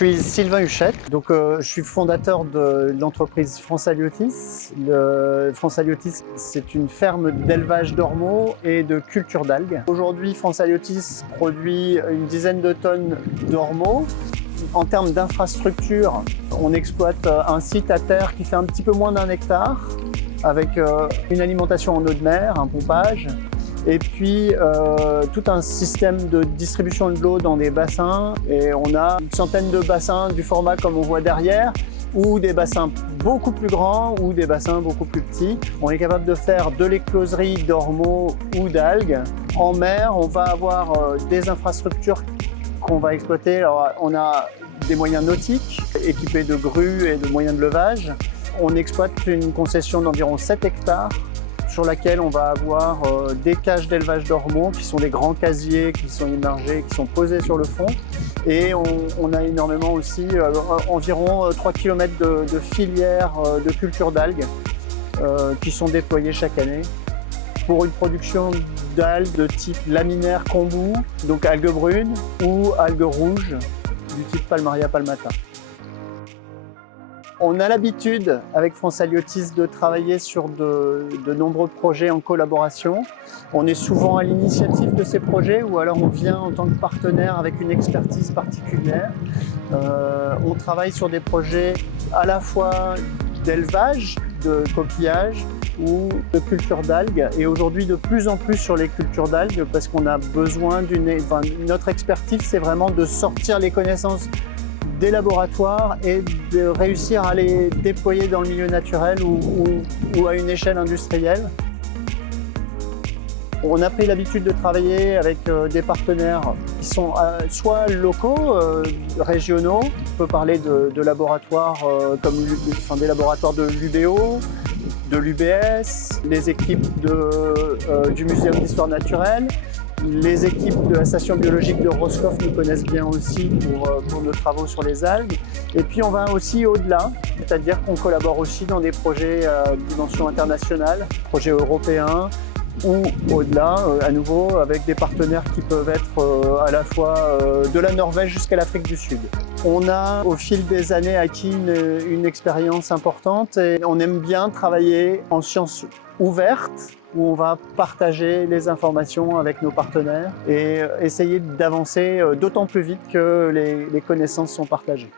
Je suis Sylvain Huchette, je suis fondateur de l'entreprise France Haliottis. France Haliottis, c'est une ferme d'élevage d'ormeaux et de culture d'algues. Aujourd'hui, France Haliottis produit une dizaine de tonnes d'ormeaux. En termes d'infrastructure, on exploite un site à terre qui fait un petit peu moins d'1 hectare, avec une alimentation en eau de mer, un pompage, et puis tout un système de distribution de l'eau dans des bassins. Et on a une centaine de bassins du format comme on voit derrière, ou des bassins beaucoup plus grands ou des bassins beaucoup plus petits. On est capable de faire de l'écloserie d'ormeaux ou d'algues. En mer, on va avoir des infrastructures qu'on va exploiter. Alors, on a des moyens nautiques équipés de grues et de moyens de levage. On exploite une concession d'environ 7 hectares sur laquelle on va avoir des cages d'élevage d'ormeaux qui sont des grands casiers qui sont immergés, qui sont posés sur le fond. Et on a énormément aussi, environ 3 km de filières de culture d'algues qui sont déployées chaque année pour une production d'algues de type laminaire kombu, donc algues brunes, ou algues rouges du type Palmaria palmata. On a l'habitude, avec France Haliottis, de travailler sur de nombreux projets en collaboration. On est souvent à l'initiative de ces projets ou alors on vient en tant que partenaire avec une expertise particulière. On travaille sur des projets à la fois d'élevage, de coquillages ou de culture d'algues, et aujourd'hui de plus en plus sur les cultures d'algues parce qu'on a besoin notre expertise, c'est vraiment de sortir les connaissances des laboratoires et de réussir à les déployer dans le milieu naturel ou à une échelle industrielle. On a pris l'habitude de travailler avec des partenaires qui sont soit locaux, régionaux. On peut parler de laboratoires comme des laboratoires de l'UBO, de l'UBS, les équipes du Muséum d'histoire naturelle. Les équipes de la station biologique de Roscoff nous connaissent bien aussi pour nos travaux sur les algues. Et puis on va aussi au-delà, c'est-à-dire qu'on collabore aussi dans des projets à dimension internationale, projets européens, ou au-delà, à nouveau, avec des partenaires qui peuvent être à la fois de la Norvège jusqu'à l'Afrique du Sud. On a, au fil des années, acquis une expérience importante et on aime bien travailler en sciences ouvertes, où on va partager les informations avec nos partenaires et essayer d'avancer d'autant plus vite que les connaissances sont partagées.